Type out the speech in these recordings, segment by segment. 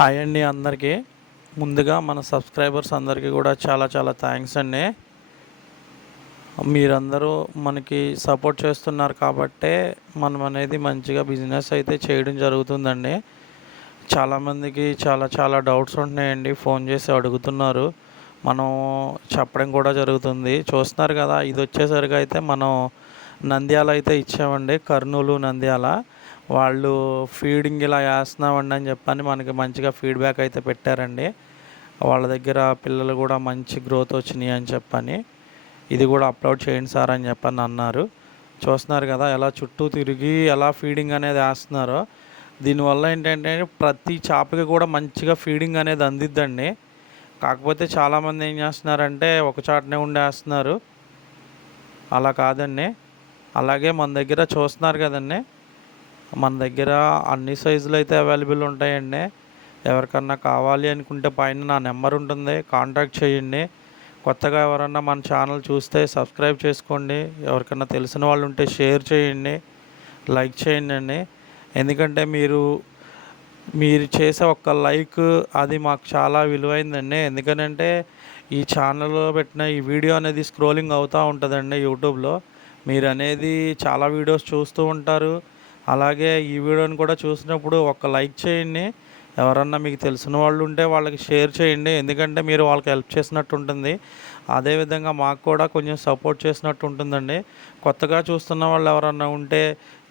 Hi అండి అందరికీ. ముందుగా మన సబ్స్క్రైబర్స్ అందరికీ కూడా చాలా చాలా థ్యాంక్స్ అండి. మీరందరూ మనకి సపోర్ట్ చేస్తున్నారు కాబట్టే మనం అనేది మంచిగా బిజినెస్ అయితే చేయడం జరుగుతుందండి. చాలామందికి చాలా చాలా డౌట్స్ ఉంటున్నాయండి. ఫోన్ చేసి అడుగుతున్నారు. మనం చెప్పడం కూడా జరుగుతుంది. చూస్తున్నారు కదా, ఇది వచ్చేసరికి అయితే మనం నంద్యాల అయితే ఇచ్చామండి. కర్నూలు, నంద్యాల. వాళ్ళు ఫీడింగ్ ఇలా వేస్తున్నామండి అని చెప్పని మనకి మంచిగా ఫీడ్బ్యాక్ అయితే పెట్టారండి. వాళ్ళ దగ్గర పిల్లలు కూడా మంచి గ్రోత్ వచ్చినాయి అని చెప్పని, ఇది కూడా అప్లోడ్ చేయండి సార్ అని చెప్పని అన్నారు. చూస్తున్నారు కదా ఎలా చుట్టూ తిరిగి ఎలా ఫీడింగ్ అనేది వేస్తున్నారో. దీనివల్ల ఏంటంటే ప్రతి చేపకి కూడా మంచిగా ఫీడింగ్ అనేది అందిద్దండి. కాకపోతే చాలామంది ఏం చేస్తున్నారంటే ఒక చాటనే ఉండేస్తున్నారు. అలా కాదండి. అలాగే మన దగ్గర చూస్తున్నారు కదండి, మన దగ్గర అన్ని సైజులు అయితే అవైలబుల్ ఉంటాయండి. ఎవరికన్నా కావాలి అనుకుంటే పైన నా నెంబర్ ఉంటుంది, కాంటాక్ట్ చేయండి. కొత్తగా ఎవరన్నా మన ఛానల్ చూస్తే సబ్స్క్రైబ్ చేసుకోండి. ఎవరికన్నా తెలిసిన వాళ్ళు ఉంటే షేర్ చేయండి, లైక్ చేయండి అండి. ఎందుకంటే మీరు చేసే ఒక్క లైక్ అది మాకు చాలా విలువైందండి. ఎందుకనంటే ఈ ఛానల్లో పెట్టిన ఈ వీడియో అనేది స్క్రోలింగ్ అవుతూ ఉంటుందండి యూట్యూబ్లో. మీరు అనేది చాలా వీడియోస్ చూస్తూ ఉంటారు. అలాగే ఈ వీడియోని కూడా చూసినప్పుడు ఒక లైక్ చేయండి. ఎవరన్నా మీకు తెలిసిన వాళ్ళు ఉంటే వాళ్ళకి షేర్ చేయండి. ఎందుకంటే మీరు వాళ్ళకి హెల్ప్ చేసినట్టు ఉంటుంది. అదేవిధంగా మాకు కూడా కొంచెం సపోర్ట్ చేసినట్టు ఉంటుందండి. కొత్తగా చూస్తున్న వాళ్ళు ఎవరన్నా ఉంటే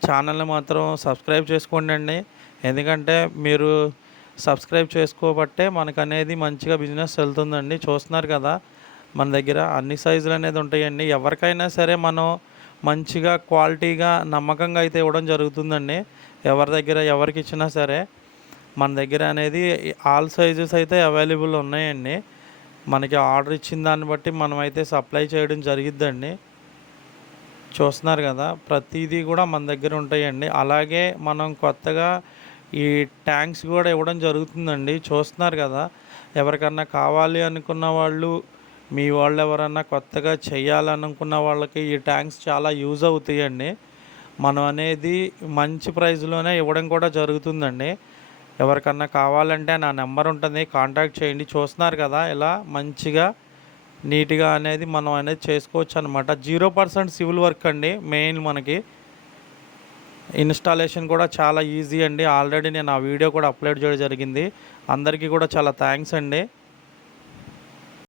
ఛానల్ని మాత్రం సబ్స్క్రైబ్ చేసుకోండి అండి. ఎందుకంటే మీరు సబ్స్క్రైబ్ చేసుకోబట్టే మనకనేది మంచిగా బిజినెస్ వెళ్తుందండి. చూస్తున్నారు కదా, మన దగ్గర అన్ని సైజులు అనేది ఉంటాయండి. ఎవరికైనా సరే మనం మంచిగా క్వాలిటీగా నమ్మకంగా అయితే ఇవ్వడం జరుగుతుందండి. ఎవరి దగ్గర ఎవరికి ఇచ్చినా సరే మన దగ్గర అనేది ఆల్ సైజెస్ అయితే అవైలబుల్ ఉన్నాయండి. మనకి ఆర్డర్ ఇచ్చిన దాన్ని బట్టి మనమైతే సప్లై చేయడం జరిగిద్దండి. చూస్తున్నారు కదా, ప్రతిదీ కూడా మన దగ్గర ఉంటాయండి. అలాగే మనం కొత్తగా ఈ ట్యాంక్స్ కూడా ఇవ్వడం జరుగుతుందండి. చూస్తున్నారు కదా, ఎవరికన్నా కావాలి అనుకున్న వాళ్ళు, మీ వాళ్ళు ఎవరన్నా కొత్తగా చేయాలనుకున్న వాళ్ళకి ఈ ట్యాంక్స్ చాలా యూజ్ అవుతాయండి. మనం అనేది మంచి ప్రైస్లోనే ఇవ్వడం కూడా జరుగుతుందండి. ఎవరికన్నా కావాలంటే నా నెంబర్ ఉంటుంది, కాంటాక్ట్ చేయండి. చూస్తున్నారు కదా, ఇలా మంచిగా నీట్గా అనేది మనం అనేది చేసుకోవచ్చు అనమాట. 0% సివిల్ వర్క్ అండి. మెయిన్ మనకి ఇన్స్టాలేషన్ కూడా చాలా ఈజీ అండి. ఆల్రెడీ నేను ఆ వీడియో కూడా అప్లోడ్ చేయడం జరిగింది. అందరికీ కూడా చాలా థ్యాంక్స్ అండి.